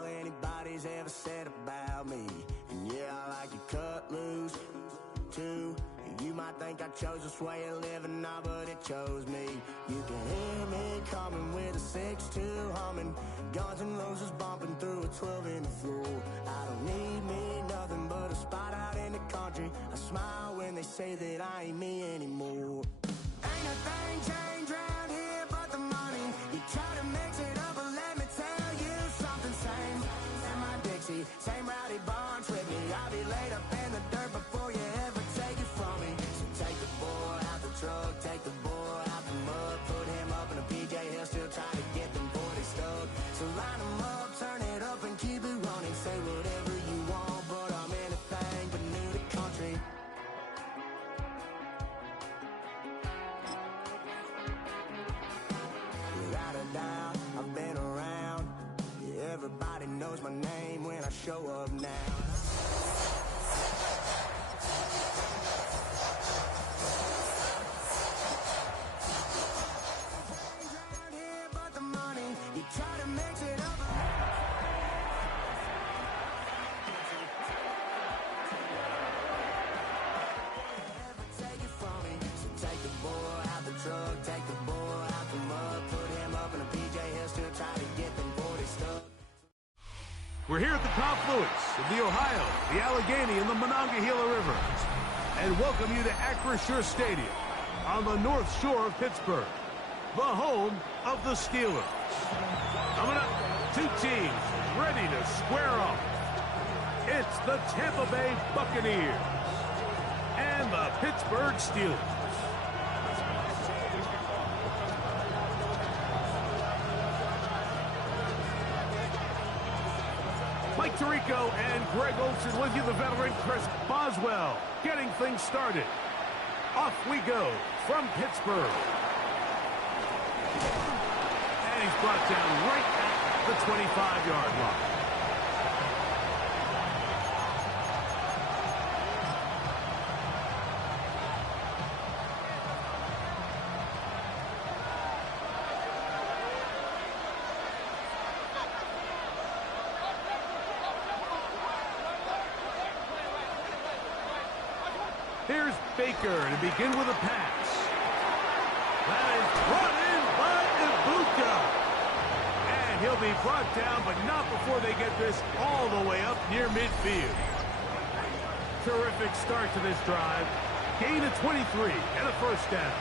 all anybody's ever said about me. And yeah, I like to cut loose, too. You might think I chose this way of living now, but it chose me. You can hear me coming with a 6-2 humming, Guns N' Roses bumping through a 12 in the floor. I don't need me nothing but a spot out in the country. I smile when they say that I ain't me anymore. Ain't a thing changed round here but the money. You try to mix it up, but let me tell you something. Same in my Dixie, same rowdy bunch with me. I'll be laid up in the dirt before you ever take it from me. So take the boy out the truck, take the boy out the mud, put him up in a PJ, he'll still try to get them 40 stuck. So line him up, turn it up and keep it running. Say whatever you want, but I'm anything but new to country. Without a doubt, I've been around. Yeah, everybody knows my name when I show up now. You try to mix it up. Take it from me. So take the boy out the truck, take the boy out the mud, put him up in a PJ, he'll still try to get them 40 stuck. We're here at the confluence of the Ohio, the Allegheny, and the Monongahela Rivers, and welcome you to Acrisure Stadium on the North Shore of Pittsburgh, the home of the Steelers. Coming up, two teams ready to square off. It's the Tampa Bay Buccaneers and the Pittsburgh Steelers. Mike Tirico and Greg Olsen with you, the veteran Chris Boswell, getting things started. Off we go from Pittsburgh. And he's brought down right at the 25-yard line. Here's Baker to begin with a pass. That is brought in by Ibuka. And he'll be brought down, but not before they get this all the way up near midfield. Terrific start to this drive. Gain of 23 and a first down.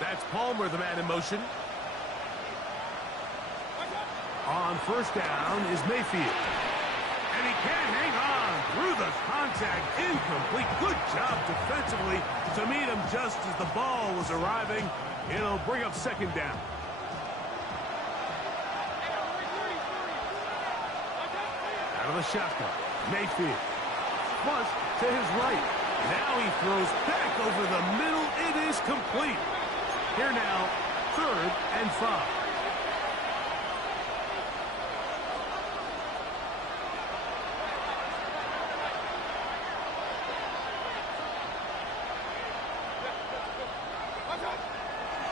That's Palmer, the man in motion. On first down is Mayfield. And he can't hang on through the contact. Incomplete. Good job defensively to meet him just as the ball was arriving. It'll bring up second down. Out of the shotgun. Mayfield. Plus to his right. Now he throws back over the middle. It is complete. Here now, 3rd and 5.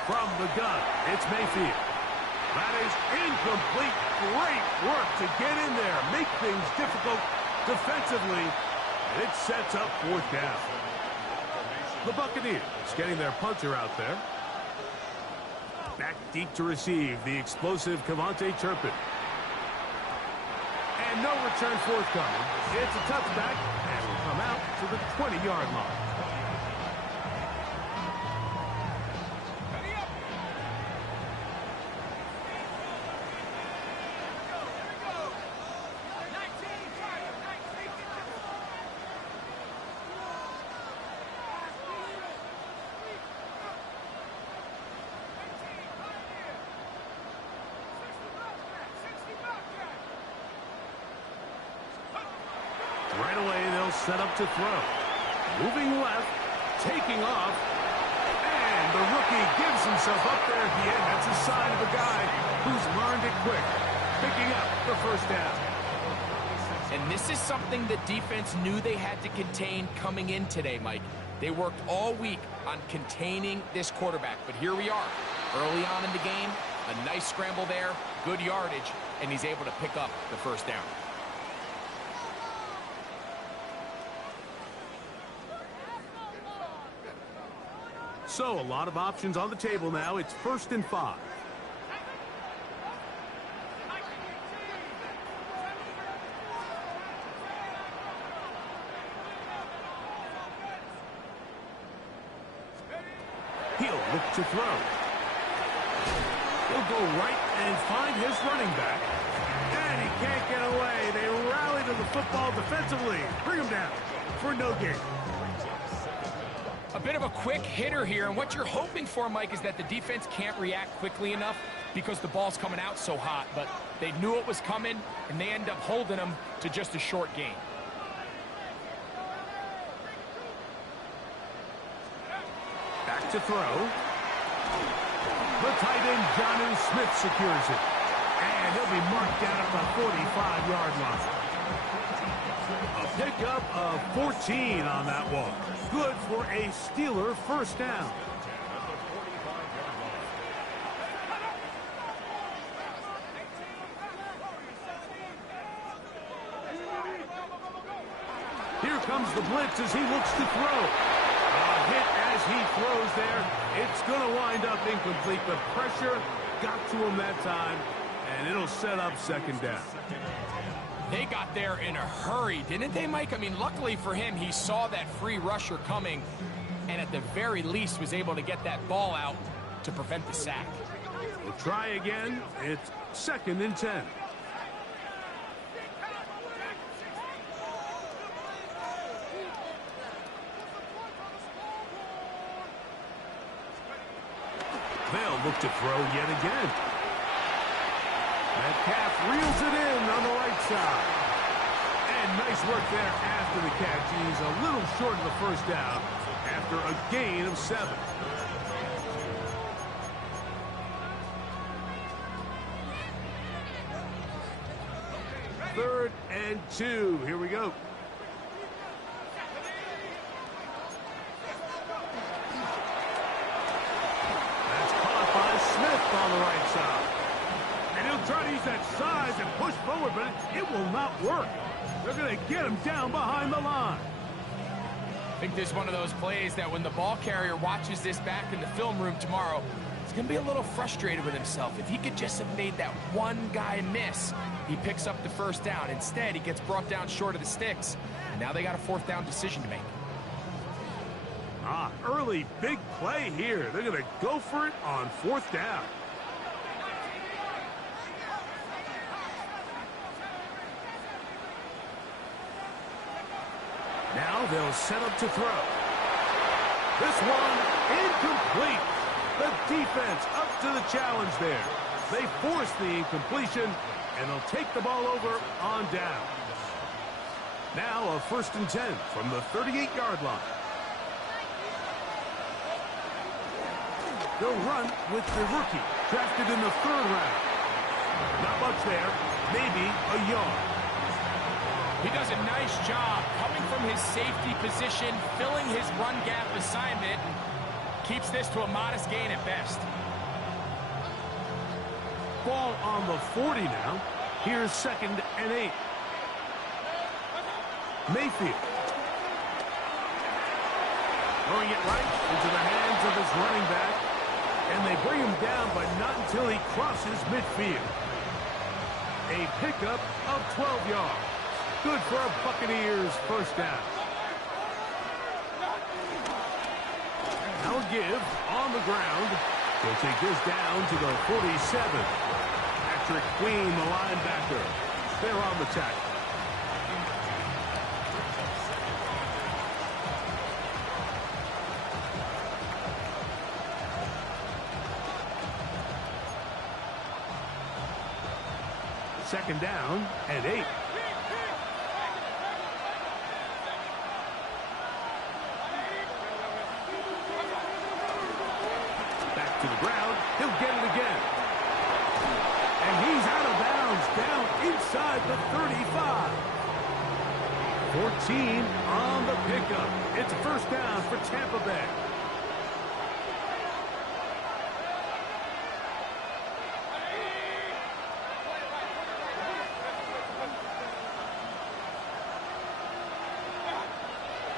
From the gun, it's Mayfield. That is incomplete. Great work to get in there, make things difficult defensively, and it sets up 4th down. The Buccaneers getting their punter out there. Back deep to receive the explosive Cavante Turpin. And no return forthcoming. It's a touchback and will come out to the 20-yard line. Right away, they'll set up to throw. Moving left, taking off, and the rookie gives himself up there at the end. That's a sign of a guy who's learned it quick, picking up the first down. And this is something the defense knew they had to contain coming in today, Mike. They worked all week on containing this quarterback, but here we are. Early on in the game, a nice scramble there, good yardage, and he's able to pick up the first down. So, a lot of options on the table now. It's 1st and 5. He'll look to throw. He'll go right and find his running back. And he can't get away. They rally to the football defensively. Bring him down for no gain. A bit of a quick hitter here, and what you're hoping for, Mike, is that the defense can't react quickly enough because the ball's coming out so hot, but they knew it was coming, and they end up holding them to just a short gain. Back to throw. The tight end, Jonnu Smith, secures it. And he'll be marked down at the 45-yard line. A pickup of 14 on that one. Good for a Steeler first down. Here comes the blitz as he looks to throw. A hit as he throws there. It's going to wind up incomplete. The pressure got to him that time, and it'll set up second down. They got there in a hurry, didn't they, Mike? I mean, luckily for him, he saw that free rusher coming and at the very least was able to get that ball out to prevent the sack. We'll try again. It's 2nd and 10. They'll look to throw yet again. Metcalf reels it in on the right side. And nice work there after the catch. He's a little short of the first down after a gain of 7. Third and 2. Here we go. That's caught by Smith on the right side. And he'll try to use that size and push forward, but it will not work. They're going to get him down behind the line. I think this is one of those plays that when the ball carrier watches this back in the film room tomorrow, he's going to be a little frustrated with himself. If he could just have made that one guy miss, he picks up the first down. Instead, he gets brought down short of the sticks. And now they got a 4th down decision to make. Early big play here. They're going to go for it on 4th down. Now they'll set up to throw. This one incomplete. The defense up to the challenge there. They force the incompletion, and they'll take the ball over on down. Now a 1st and 10 from the 38-yard line. They'll run with the rookie, drafted in the 3rd round. Not much there, maybe a yard. He does a nice job coming from his safety position, filling his run gap assignment, and keeps this to a modest gain at best. Ball on the 40 now. Here's 2nd and 8. Mayfield. Throwing it right into the hands of his running back. And they bring him down, but not until he crosses midfield. A pickup of 12 yards. Good for a Buccaneers first down. Now a give on the ground. He'll take this down to the 47. Patrick Queen, the linebacker. They're on the tackle. Second down and 8. at the 35. 14 on the pickup. It's a first down for Tampa Bay.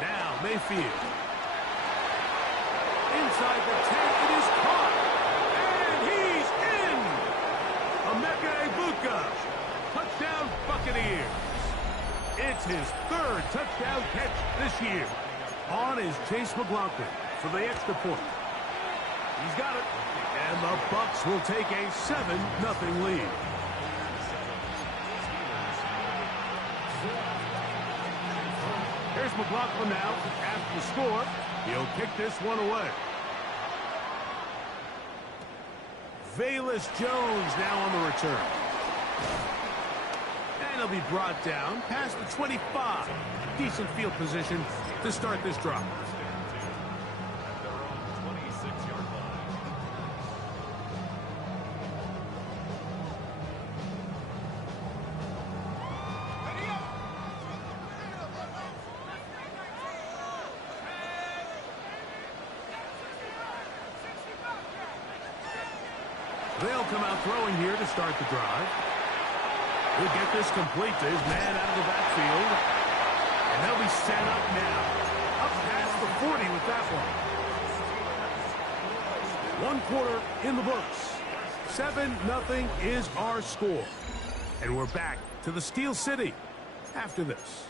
Now Mayfield. Inside the 10, it is caught. And he's in! Emeka Egbuka. Touchdown Buccaneers. It's his third touchdown catch this year. On is Chase McLaughlin for the extra point. He's got it. And the Bucs will take a 7-0 lead. Here's McLaughlin now after the score. He'll kick this one away. Velus Jones now on the return. And he'll be brought down past the 25. Decent field position to start this drive. They'll come out throwing here to start the drive. He'll get this complete to his man out of the backfield. And they'll be set up now. Up past the 40 with that one. 1 quarter in the books. 7-0 is our score. And we're back to the Steel City after this.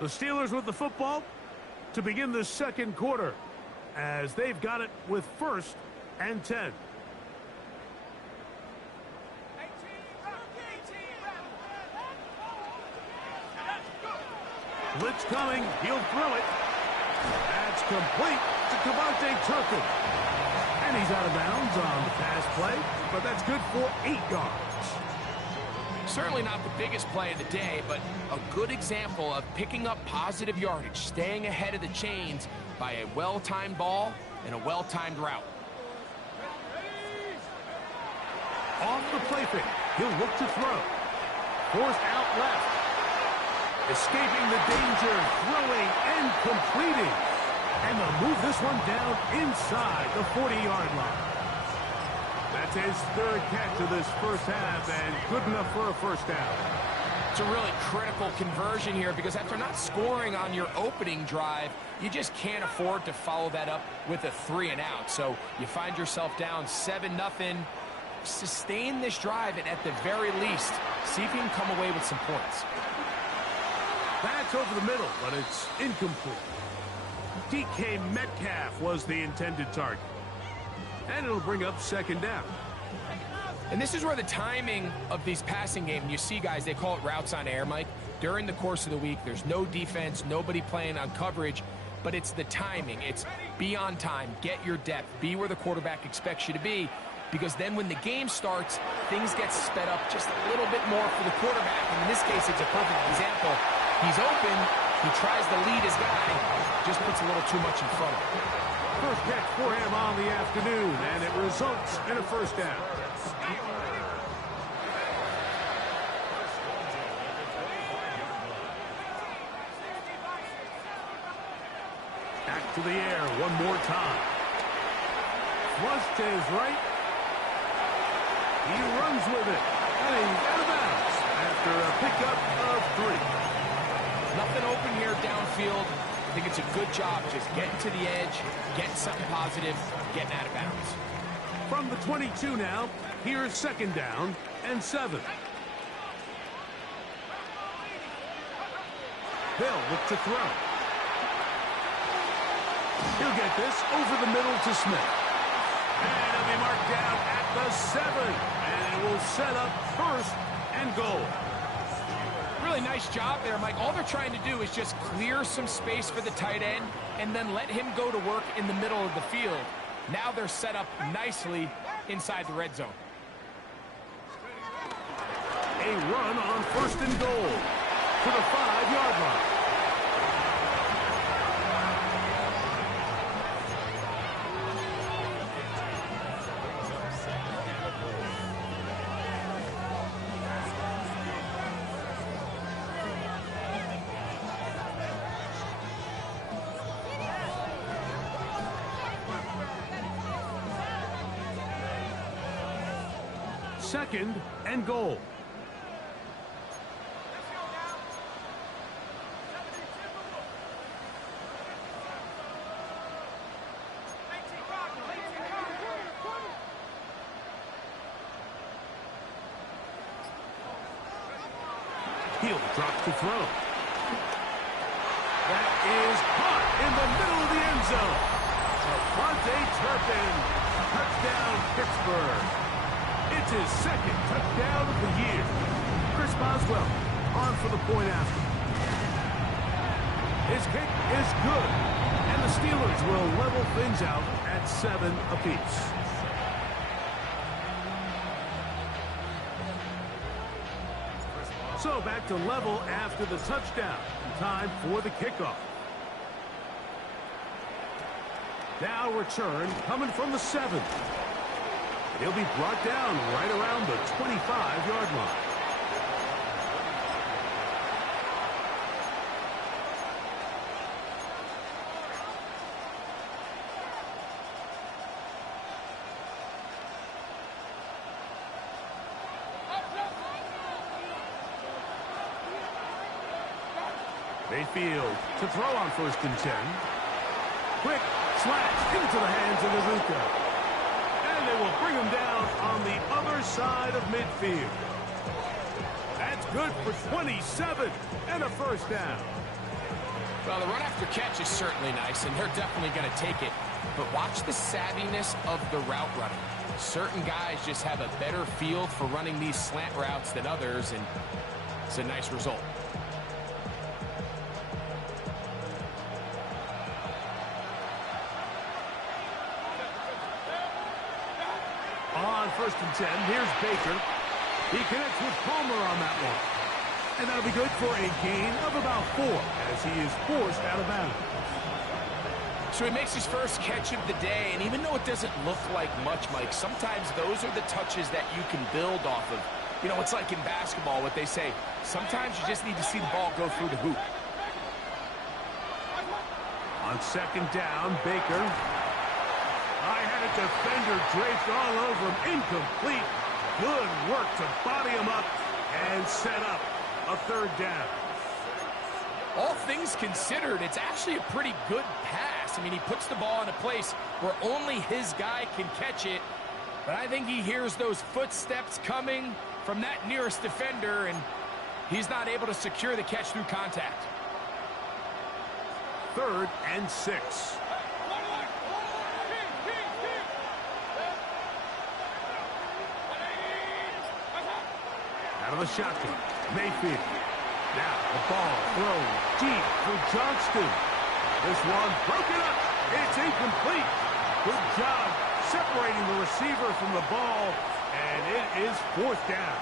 The Steelers with the football to begin the second quarter as they've got it with 1st and 10. Blitz coming. He'll throw it. That's complete to Devontae Turpin. And he's out of bounds on the pass play, but that's good for 8 yards. Certainly not the biggest play of the day, but a good example of picking up positive yardage, staying ahead of the chains by a well-timed ball and a well-timed route. Off the play fake. He'll look to throw. Forced out left. Escaping the danger, throwing and completing. And they'll move this one down inside the 40-yard line. That's his 3rd catch of this first half and good enough for a first down. It's a really critical conversion here because after not scoring on your opening drive, you just can't afford to follow that up with a 3-and-out. So you find yourself down 7-0. Sustain this drive and at the very least, see if you can come away with some points. That's over the middle, but it's incomplete. DK Metcalf was the intended target. And it'll bring up 2nd down. And this is where the timing of these passing games, you see guys, they call it routes on air, Mike. During the course of the week, there's no defense, nobody playing on coverage, but it's the timing. It's be on time, get your depth, be where the quarterback expects you to be, because then when the game starts, things get sped up just a little bit more for the quarterback. And in this case, it's a perfect example. He's open, he tries to lead his guy, just puts a little too much in front of him. First catch for him on the afternoon, and it results in a first down. Back to the air one more time. Flush to his right. He runs with it, and he's out of bounds after a pickup of 3. Nothing open here downfield. I think it's a good job just getting to the edge, getting something positive, getting out of bounds. From the 22 now, here's 2nd down and 7. They'll look to throw. He'll get this over the middle to Smith. And he'll be marked down at the 7. And it will set up 1st and goal. Really nice job there, Mike. All they're trying to do is just clear some space for the tight end and then let him go to work in the middle of the field. Now they're set up nicely inside the red zone. A run on 1st and goal to the 5-yard line. 2nd and goal. Heel drops to throw. That is caught in the middle of the end zone. Devontae Turpin, touchdown Pittsburgh. It's his 2nd touchdown of the year. Chris Boswell on for the point after. His kick is good, and the Steelers will level things out at 7 apiece. So back to level after the touchdown. Time for the kickoff. Now return coming from the 7. He'll be brought down right around the 25-yard line. Mayfield to throw on 1st and 10. Quick slash into the hands of Azuka. And they will bring him down on the other side of midfield. That's good for 27 and a 1st down. Well, the run after catch is certainly nice, and they're definitely going to take it. But watch the savviness of the route running. Certain guys just have a better feel for running these slant routes than others, and it's a nice result. On 1st and 10, here's Baker. He connects with Palmer on that one. And that'll be good for a gain of about 4 as he is forced out of bounds. So he makes his first catch of the day, and even though it doesn't look like much, Mike, sometimes those are the touches that you can build off of. You know, it's like in basketball, what they say, sometimes you just need to see the ball go through the hoop. On 2nd down, Baker. I had a defender draped all over him. Incomplete. Good work to body him up and set up a 3rd down. All things considered, it's actually a pretty good pass. I mean, he puts the ball in a place where only his guy can catch it. But I think he hears those footsteps coming from that nearest defender, and he's not able to secure the catch through contact. 3rd and 6. Out of the shotgun, Mayfield. Now the ball thrown deep for Johnston. This one broken up. It's incomplete. Good job separating the receiver from the ball, and it is 4th down.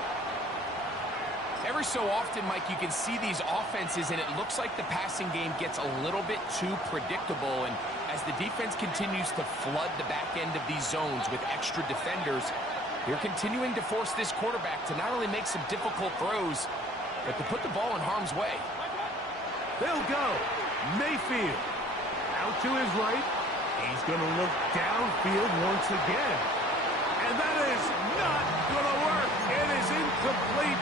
Every so often, Mike, you can see these offenses, and it looks like the passing game gets a little bit too predictable. And as the defense continues to flood the back end of these zones with extra defenders, they're continuing to force this quarterback to not only make some difficult throws, but to put the ball in harm's way. They'll go. Mayfield out to his right. He's going to look downfield once again. And that is not going to work. It is incomplete.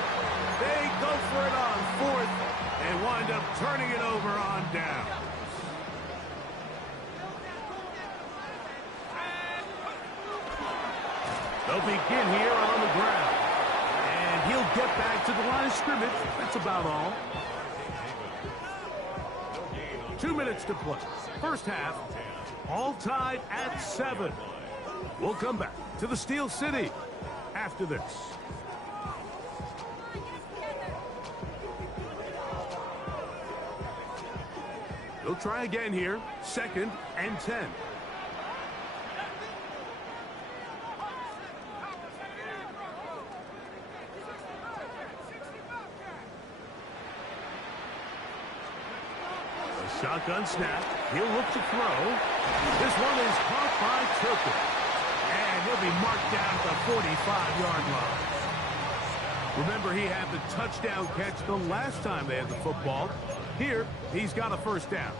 They go for it on 4th and wind up turning it over on down. They'll begin here on the ground. And he'll get back to the line of scrimmage. That's about all. 2 minutes to play. 1st half, all tied at 7. We'll come back to the Steel City after this. They'll try again here. 2nd and 10. Shotgun snap. He'll look to throw. This one is caught by Turpin. And he'll be marked down at the 45-yard line. Remember, he had the touchdown catch the last time they had the football. Here, he's got a 1st down.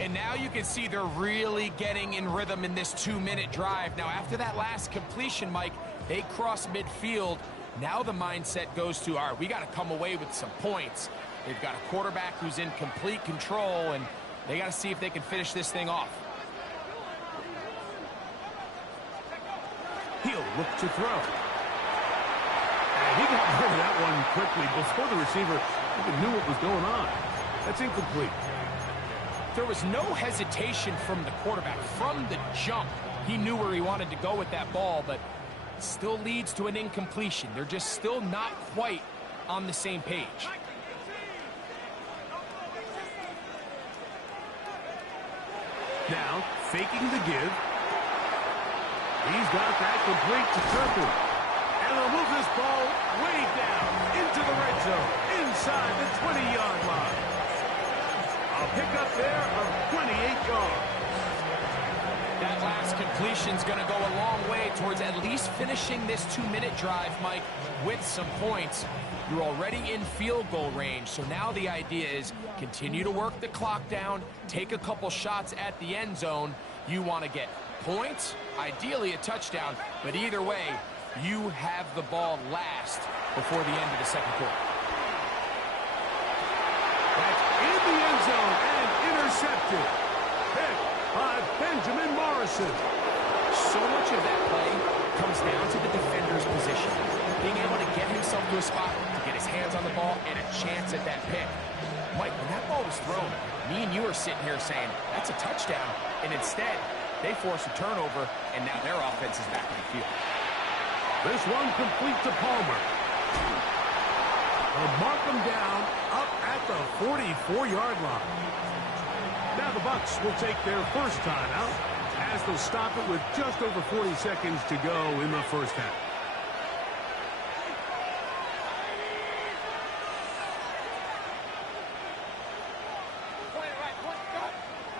And now you can see they're really getting in rhythm in this 2-minute drive. Now, after that last completion, Mike, They cross midfield. Now the mindset goes to, all right, we got to come away with some points. They've got a quarterback who's in complete control, and they got to see if they can finish this thing off. He'll look to throw. And he got rid of that one quickly before the receiver even knew what was going on. That's incomplete. There was no hesitation from the quarterback. From the jump, he knew where he wanted to go with that ball, but it still leads to an incompletion. They're just still not quite on the same page. Now, faking the give. He's got that complete to Turpin. And they'll move this ball way down into the red zone, inside the 20-yard line. A pickup there of 28 yards. That last completion's going to go a long way towards at least finishing this 2-minute drive, Mike, with some points. You're already in field goal range, so now the idea is continue to work the clock down, take a couple shots at the end zone. You want to get points, ideally a touchdown, but either way, you have the ball last before the end of the second quarter. That's in the end zone and intercepted. Picked by Benjamin Morrison. So much of that play comes down to the defender's position. Being able to get himself to a spot, to get his hands on the ball, and a chance at that pick. Mike, when that ball was thrown, me and you are sitting here saying, that's a touchdown. And instead, they force a turnover, and now their offense is back in the field. This one complete to Palmer. They'll mark him down up at the 44-yard line. Now the Bucs will take their first timeout as they'll stop it with just over 40 seconds to go in the first half.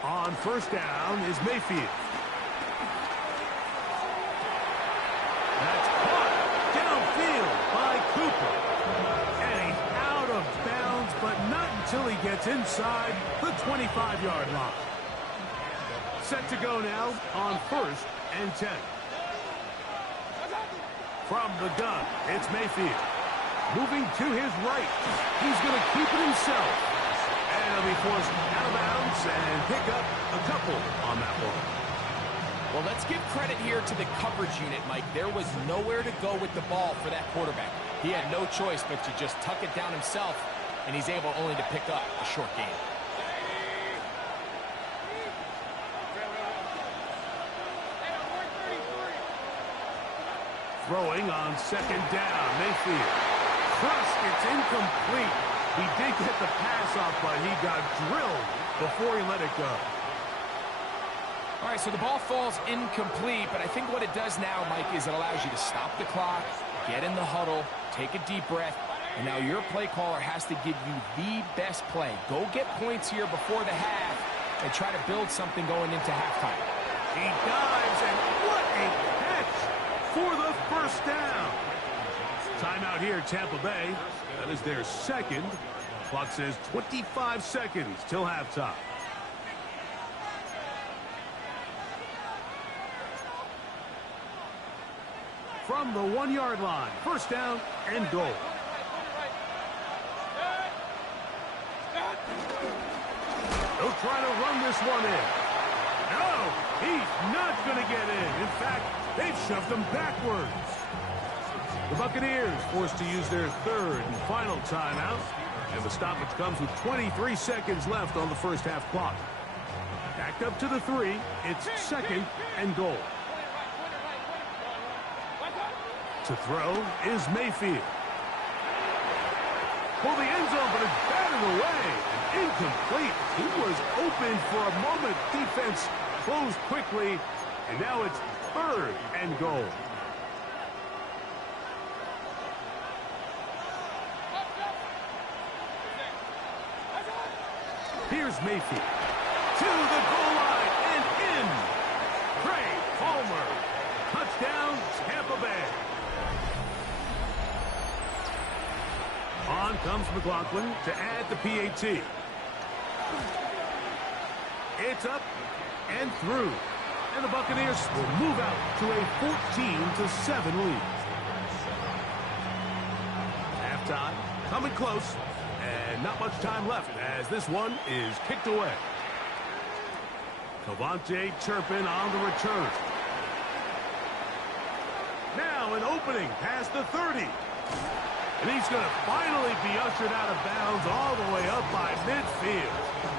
On first down is Mayfield. That's caught downfield by Cooper. And he's out of bounds, but not until he gets inside the 25-yard line. Set to go now on first and 10. From the gun, it's Mayfield. Moving to his right. He's going to keep it himself. And he'll be forced out of bounds and pick up a couple on that one. Well, let's give credit here to the coverage unit, Mike. There was nowhere to go with the ball for that quarterback. He had no choice but to just tuck it down himself, and he's able only to pick up a short gain. Throwing on second down, Mayfield. Crushed, it's incomplete. He did get the pass off, but he got drilled before he let it go. All right, so the ball falls incomplete, but I think what it does now, Mike, is it allows you to stop the clock, get in the huddle, take a deep breath, and now your play caller has to give you the best play. Go get points here before the half and try to build something going into halftime. He dives, and what a catch for the first down. Timeout here, Tampa Bay. That is their second. Clock says 25 seconds till halftime. From the 1-yard line, first down and goal. They'll try to run this one in. No, he's not going to get in. In fact, they've shoved him backwards. The Buccaneers forced to use their third and final timeout, and the stoppage comes with 23 seconds left on the first half clock. Backed up to the 3, it's second and goal. To throw is Mayfield. For the end zone, but it's batted away. Incomplete. He was open for a moment. Defense closed quickly, and now it's third and goal. Here's Mayfield. To the goal line and in. Craig Palmer. Touchdown, Tampa Bay. On comes McLaughlin to add the PAT. It's up and through. And the Buccaneers will move out to a 14-7 lead. time. Coming close. And not much time left as this one is kicked away. Cavante Turpin on the return. Now an opening past the 30. And he's going to finally be ushered out of bounds all the way up by midfield.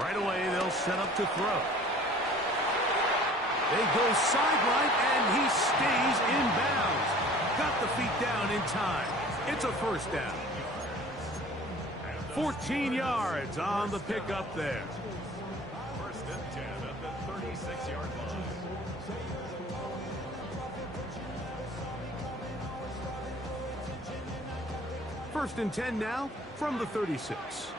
Right away, they'll set up to throw. They go sideline, and he stays in bounds. Got the feet down in time. It's a first down. 14 yards on the pickup there. First and 10 at the 36-yard line. First and 10 now from the 36.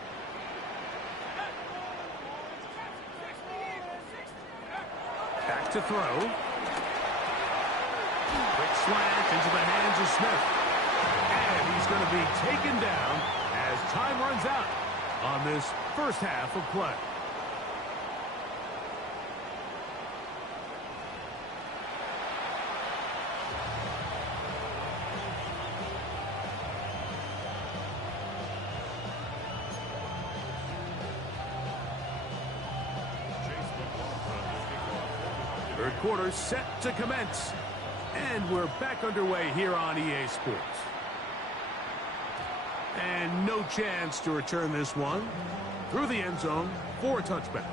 Back to throw. Quick slant into the hands of Smith. And he's going to be taken down as time runs out on this first half of play. Third quarter set to commence. And we're back underway here on EA Sports. And no chance to return this one through the end zone for a touchback.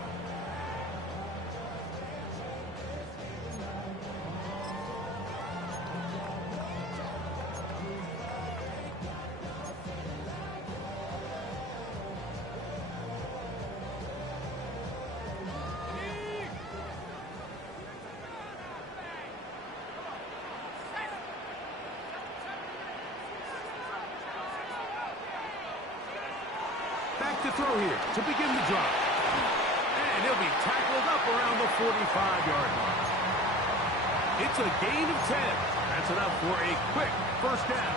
Back to throw here to begin the drive. And he'll be tackled up around the 45-yard line. It's a gain of 10. That's enough for a quick first down.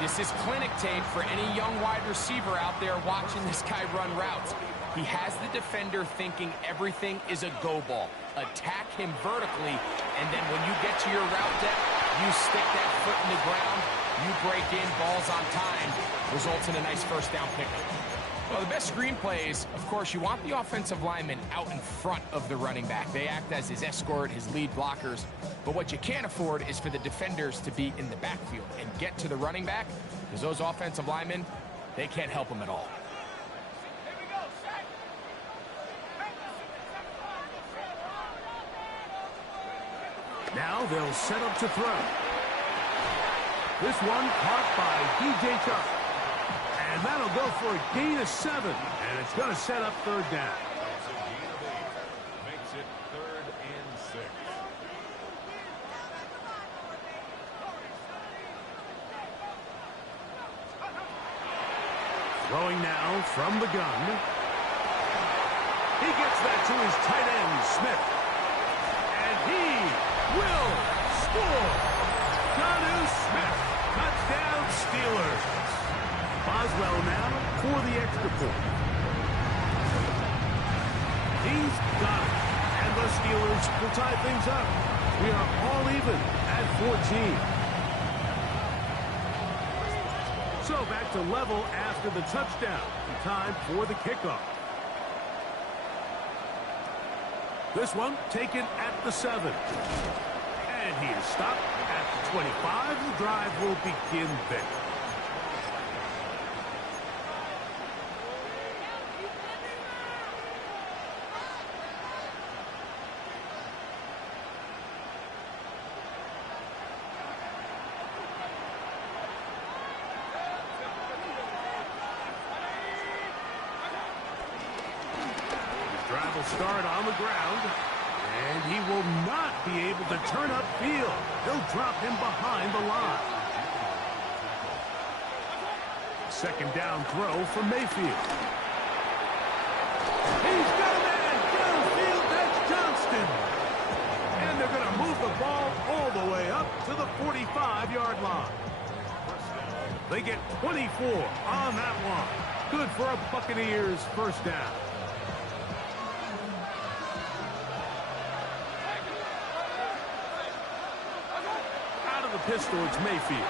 This is clinic tape for any young wide receiver out there watching this guy run routes. He has the defender thinking everything is a go ball. Attack him vertically, and then when you get to your route depth, you stick that foot in the ground, you break in, balls on time, results in a nice first down pickup. Well, the best screen plays, of course, you want the offensive lineman out in front of the running back. They act as his escort, his lead blockers. But what you can't afford is for the defenders to be in the backfield and get to the running back, because those offensive linemen, they can't help him at all. Now they'll set up to throw. This one caught by DJ Chark. And that'll go for a gain of 7. And it's going to set up third down. Makes it 3rd and 6. Throwing now from the gun. He gets that to his tight end, Smith. And he will score. Jonnu Smith. Touchdown, Steelers. Boswell now for the extra point. He's got it. And the Steelers will tie things up. We are all even at 14. So back to level after the touchdown. Time for the kickoff. This one taken at the 7. And he is stopped at the 25. The drive will begin there. Drive will start on the ground, and he will not be able to turn upfield. They'll drop him behind the line. second down throw from Mayfield. He's got a man downfield. That's Johnston. And they're going to move the ball all the way up to the 45-yard line. They get 24 on that one. Good for a Buccaneers first down. Out of the pistol, it's Mayfield.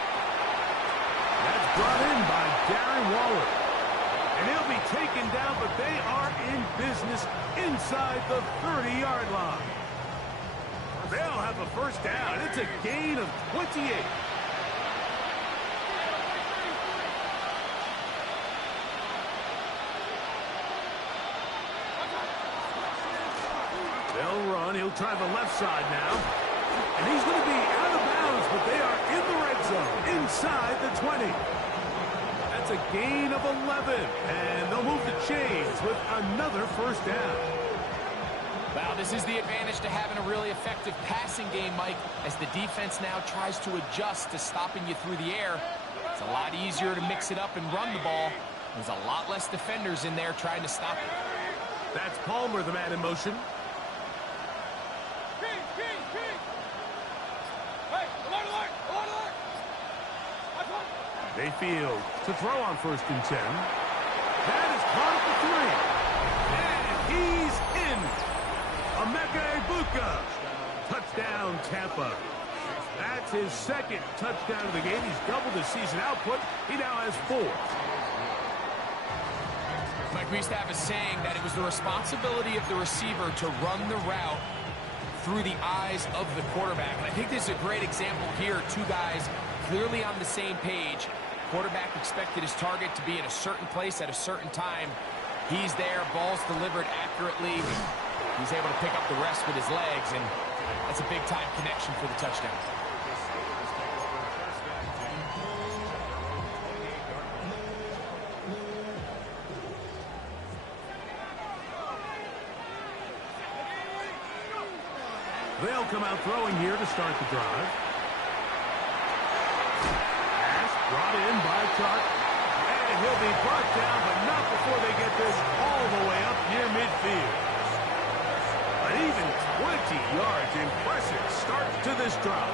That's brought in by Darren Waller. And he'll be taken down, but they are in business inside the 30-yard line. They'll have a first down. It's a gain of 28. They'll run. He'll try the left side now. And he's going to be out of bounds, but they are in the red zone inside the 20. That's a gain of 11. And they'll move the chains with another first down. Wow, this is the advantage to having a really effective passing game, Mike, as the defense now tries to adjust to stopping you through the air. It's a lot easier to mix it up and run the ball. There's a lot less defenders in there trying to stop it. That's Palmer, the man in motion. Mayfield to throw on 1st and 10. That is caught at the 3. And he's in. Buccaneers. Touchdown, Tampa. That's his second touchdown of the game. He's doubled his season output. He now has 4. Mike, we used to have a saying that it was the responsibility of the receiver to run the route through the eyes of the quarterback. And I think this is a great example here. Two guys clearly on the same page. Quarterback expected his target to be in a certain place at a certain time. He's there. Ball's delivered accurately. He's able to pick up the rest with his legs, and that's a big-time connection for the touchdown. They'll come out throwing here to start the drive. Pass brought in by Chark. And he'll be brought down, but not before they get this all the way up near midfield. But even 20 yards, impressive start to this drive.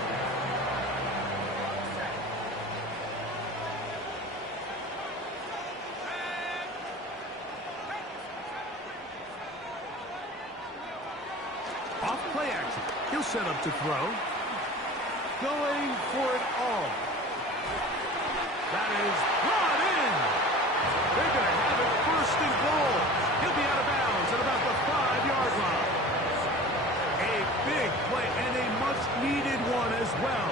Off play action. He'll set up to throw. Going for it all. That is brought in. They're going to have it 1st and goal. He'll be out of bounds at about the 5-yard line. A big play and a much-needed one as well.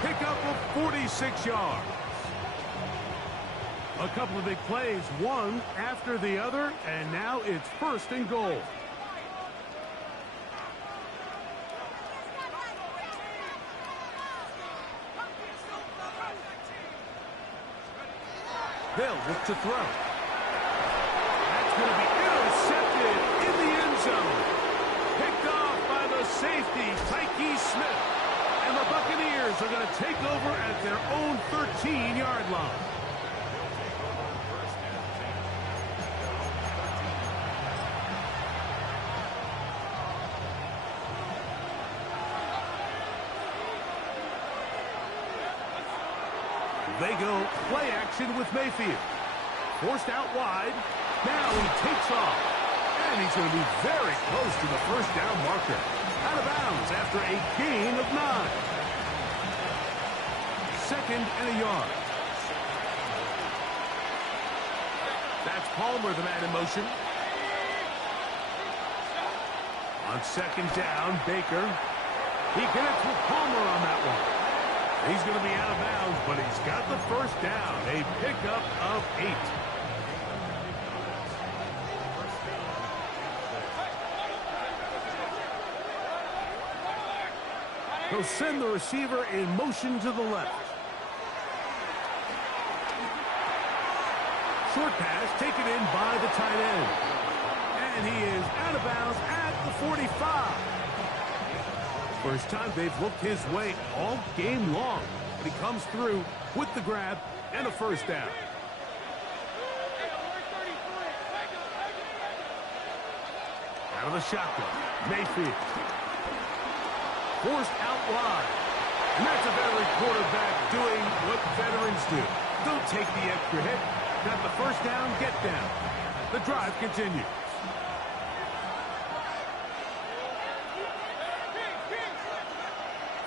Pickup of 46 yards. A couple of big plays, one after the other, and now it's 1st and goal. They'll look to throw. That's going to be intercepted in the end zone. Picked off by the safety, Tyke Smith. And the Buccaneers are going to take over at their own 13-yard line. They go play action with Mayfield. Forced out wide. Now he takes off. And he's going to be very close to the 1st down marker. Out of bounds after a gain of 9. 2nd and a yard. That's Palmer, the man in motion. On 2nd down, Baker. He connects with Palmer on that one. He's going to be out of bounds, but he's got the 1st down. A pickup of 8. He'll send the receiver in motion to the left. Short pass taken in by the tight end. And he is out of bounds at the 45. First time they've looked his way all game long. But he comes through with the grab and a 1st down. Out of the shotgun, Mayfield. Forced out wide. And that's a veteran quarterback doing what veterans do. Don't take the extra hit. Got the first down, get down. The drive continues.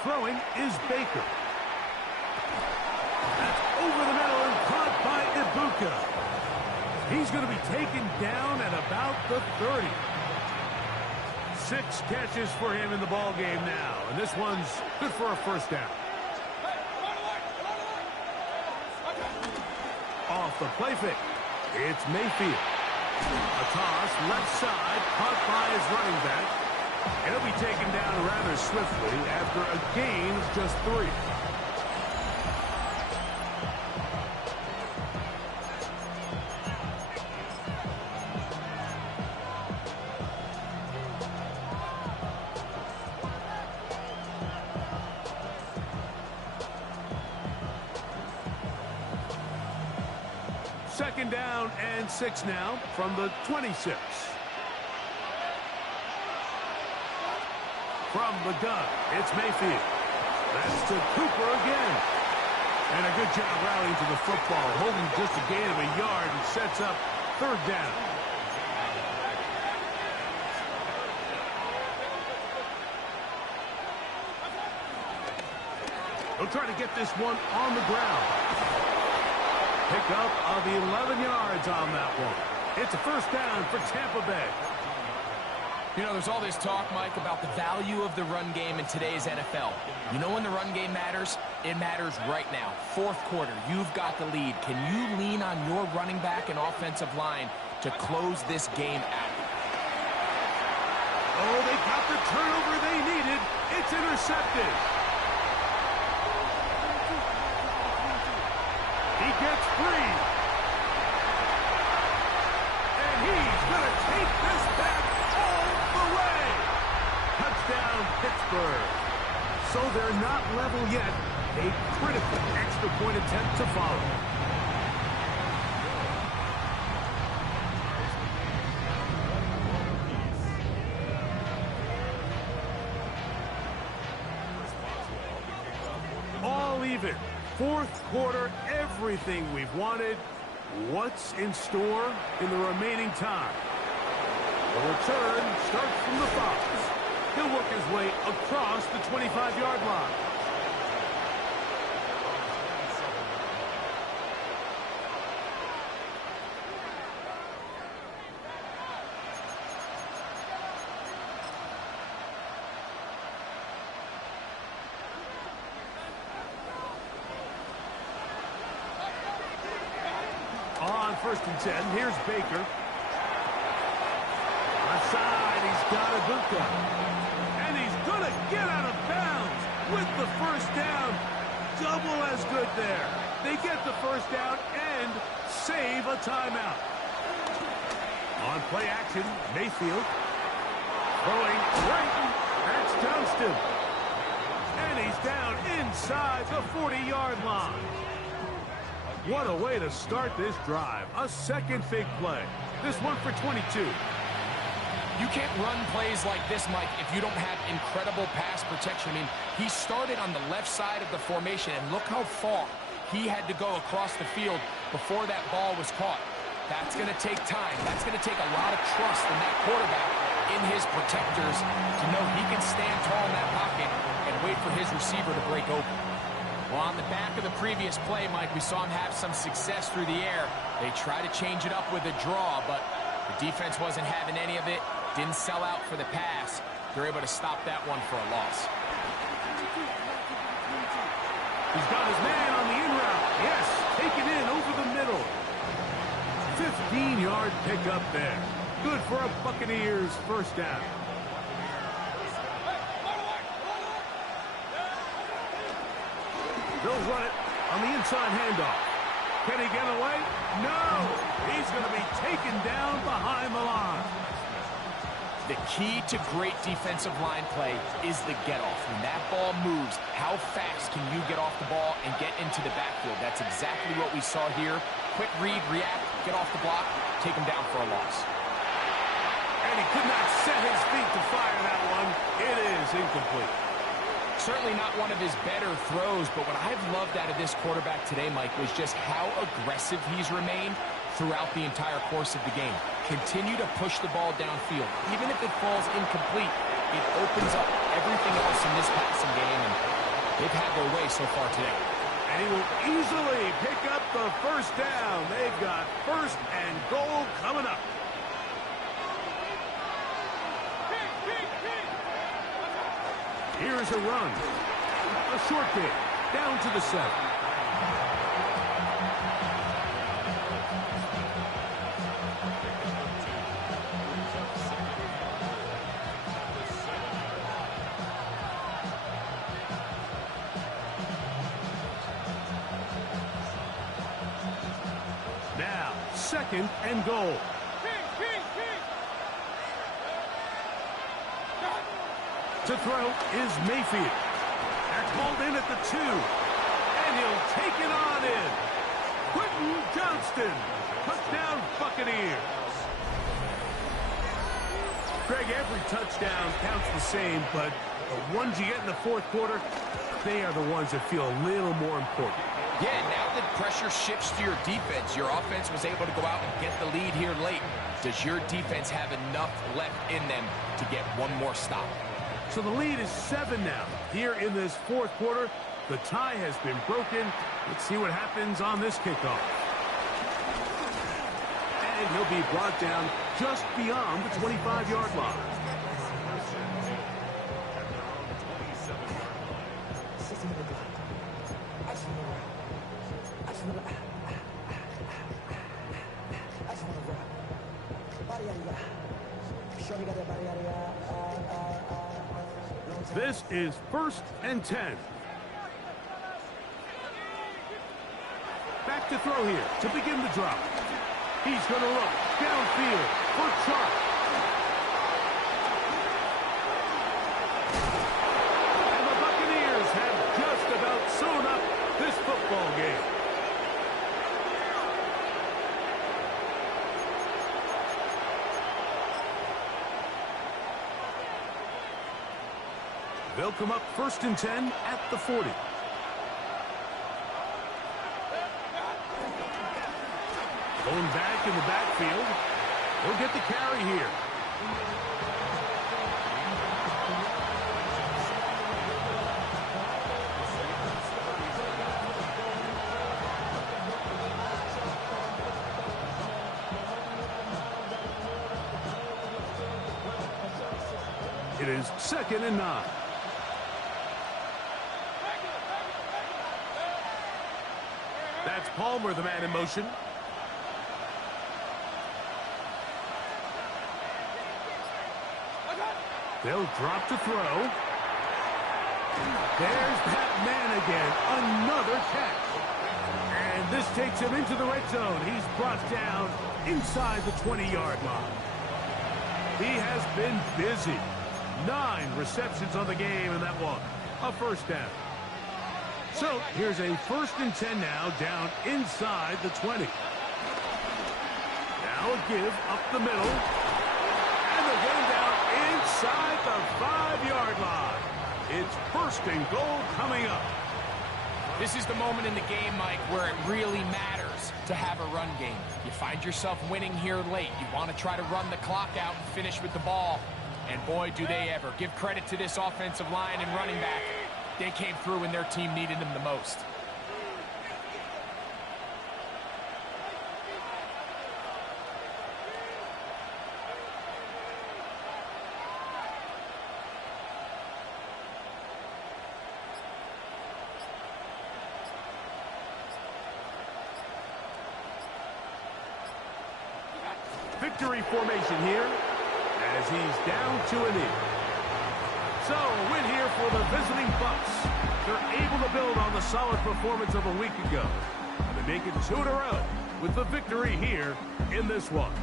Throwing is Baker. That's over the middle and caught by Ibuka. He's going to be taken down at about the 30. 6 catches for him in the ball game now, and this one's good for a first down. Off the play fake, it's Mayfield. A toss left side, caught by his running back. And he'll be taken down rather swiftly after a gain of just 3. Second down and 6 now from the 26. From the gun, it's Mayfield. That's to Cooper again. And a good job rallying to the football, holding just a gain of a yard and sets up third down. They'll try to get this one on the ground. Pickup of 11 yards on that one. It's a first down for Tampa Bay. You know, there's all this talk, Mike, about the value of the run game in today's NFL. You know when the run game matters? It matters right now. Fourth quarter, you've got the lead. Can you lean on your running back and offensive line to close this game out? Oh, they got the turnover they needed. It's intercepted. He gets free. And he's going to take this back all the way. Touchdown, Pittsburgh. So they're not level yet. A critical extra point attempt to follow. All even. Fourth quarter, everything we've wanted. What's in store in the remaining time? The return starts from the 5. He'll work his way across the 25-yard line. On 1st and 10, here's Baker. Outside, he's got Ibuka. And he's going to get out of bounds with the first down. Double as good there. They get the first down and save a timeout. On play action, Mayfield. Throwing right. That's Johnston. And he's down inside the 40-yard line. What a way to start this drive. A second big play. This one for 22. You can't run plays like this, Mike, if you don't have incredible pass protection. I mean, he started on the left side of the formation, and look how far he had to go across the field before that ball was caught. That's going to take time. That's going to take a lot of trust in that quarterback, in his protectors, to know he can stand tall in that pocket and wait for his receiver to break open. Well, on the back of the previous play, Mike, we saw him have some success through the air. They tried to change it up with a draw, but the defense wasn't having any of it. Didn't sell out for the pass. They're able to stop that one for a loss. He's got his man on the in route. Yes, taken in over the middle. 15-yard pickup there. Good for a Buccaneers first down. They'll run it on the inside handoff. Can he get away? No! He's going to be taken down behind the line. The key to great defensive line play is the get-off. When that ball moves, how fast can you get off the ball and get into the backfield? That's exactly what we saw here. Quick read, react, get off the block, take him down for a loss. And he could not set his feet to fire that one. It is incomplete. Certainly not one of his better throws, but what I've loved out of this quarterback today, Mike, was just how aggressive he's remained throughout the entire course of the game. Continue to push the ball downfield. Even if it falls incomplete, it opens up everything else in this passing game, and they've had their way so far today. And he will easily pick up the first down. They've got first and goal coming up. Here's a run. A short game. Down to the 7. Now, second and goal. To throw is Mayfield. They're called in at the 2. And he'll take it on in. Quentin Johnston. Touchdown, Buccaneers. Greg, every touchdown counts the same, but the ones you get in the fourth quarter, they are the ones that feel a little more important. Yeah, now that pressure shifts to your defense, your offense was able to go out and get the lead here late. Does your defense have enough left in them to get one more stop? So the lead is 7 now. Here in this fourth quarter, the tie has been broken. Let's see what happens on this kickoff. And he'll be brought down just beyond the 25-yard line. This is first and 10. Back to throw here to begin the drop. He's going to look downfield for Chark. And the Buccaneers have just about sewn up this football game. They'll come up first and 10 at the 40. Going back in the backfield. He'll get the carry here. It is second and 9. That's Palmer, the man in motion. They'll drop to throw. There's that man again. Another catch. And this takes him into the red zone. He's brought down inside the 20-yard line. He has been busy. 9 receptions on the game, and that one, a first down. So here's a first and 10 now, down inside the 20. Now a give up the middle. And they're getting down inside the 5-yard line. It's first and goal coming up. This is the moment in the game, Mike, where it really matters to have a run game. You find yourself winning here late. You want to try to run the clock out and finish with the ball. And boy, do they ever. Give credit to this offensive line and running back. They came through when their team needed them the most. Victory formation here as he's down to a knee. So, a win here for the visiting Bucs. They're able to build on the solid performance of a week ago. And they make it 2 in a row with the victory here in this one.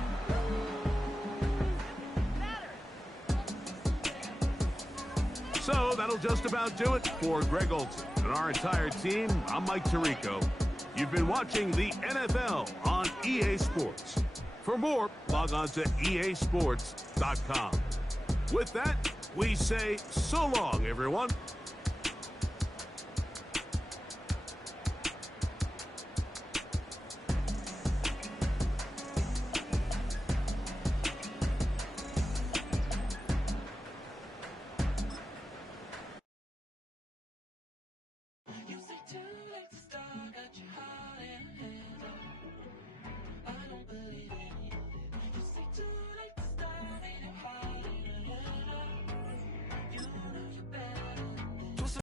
So, that'll just about do it for Greg Olson and our entire team. I'm Mike Tirico. You've been watching the NFL on EA Sports. For more, log on to easports.com. With that, we say so long, everyone.